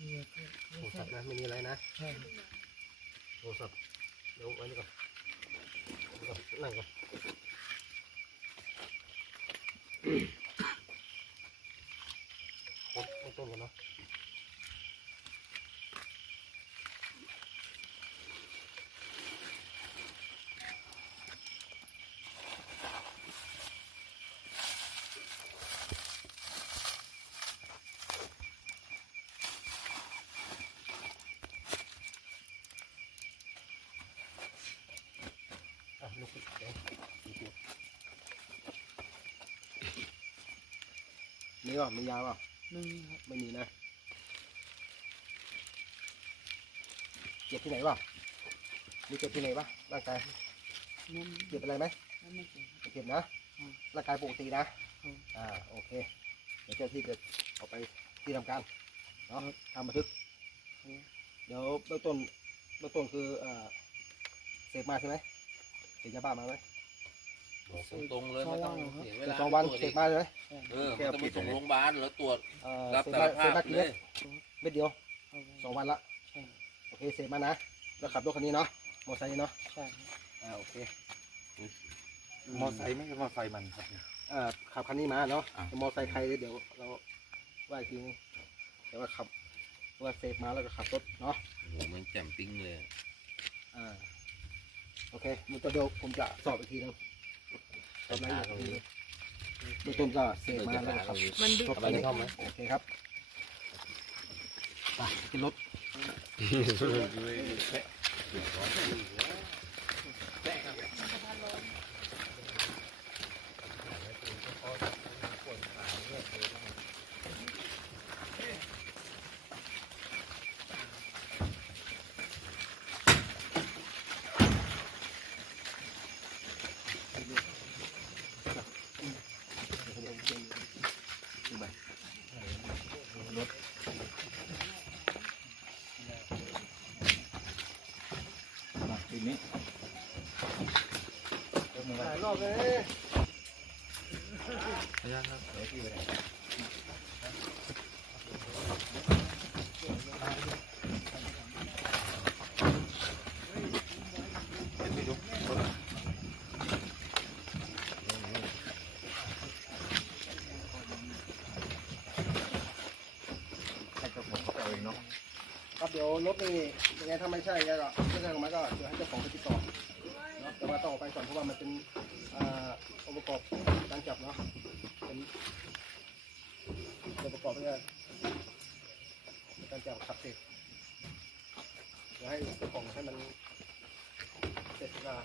โทรศัพท์นะไม่มีอะไรนะใช่โทรศัพท์เดี๋ยวไว้นี่ก่อนนี่ก่อนนั่งก่อนกดไม่ต้นกันเนาะ อะลุกขึ้นเดี๋ยวมีป่ะมียาป่ะไม่มีครับไม่มีนะเจ็บที่ไหนป่ะมีเจ็บที่ไหนป่ะร่างกายนั่นเจ็บอะไรไหมนั่นไม่เกี่ยวไม่เจ็บนะอืมร่างกายปกตินะอืม อ่าโอเค เดี๋ยวเจ้าที่จะเอาไปที่ทำการเนาะทำบันทึก เดี๋ยวเบื้องต้นเบื้องต้นคือเอ่อเสพมาใช่ไหม เสพยาบ้ามาไหมบอกตรงๆเลยไม่ต้องเสียเวเสพลาสองวันตรวจเสอีพกมาใช่ไหมเออมันต้องไปส่งโรงพยาบาลแล้วตรวจเอ่อรับเสพสารมาเสพภาพมากี่เลเม็ยดเม็ดเดียวเอาไว้สองวันละใช่โอเคเสพมานะแล้วขับรถคันนี้เนาะมอเตอร์ไซค์เนาะใช่ครับอ่าโอเคมอไซค์ไม่ใช่มอไซค์มันครับเนี่ยอ่าขับคันนี้มาเนาะอะ มอเตอร์ไซค์ใครเดี๋ยวเราว่าอีกทีนึงแต่ว่าขับว่าเสพมาแล้วก็ขับรถเนาะโอ้โหมันแจ่มปิ้งเลยอ่า โอเคมันก็เดี๋ยวผมจะสอบอีกทีนึงสอบรายละเอียดอีกทีนึงเบื้องต้นก็เสพมาแล้วก็ขับมันดึกรถคันนี้โอเคครับไปขึ้นรถ รถมาทีนี้หลายรอบเลยพยานครับเดี๋ยวพี่ไปไหน ให้เจ้าของเขาไปเอาเองเนาะ ครับเดี๋ยวรถนี่ยังไงถ้าไม่ใช่ก็ไม่ใช่ของมันก็เดี๋ยวให้เจ้าของไปติดต่อเนาะแต่ว่าต้องออกไปก่อนเพราะว่ามันเป็นอ่าองค์ประกอบการจับเนาะเป็นองค์ประกอบในการในการจับขับเสร็จเดี๋ยวให้เจ้าของให้มัน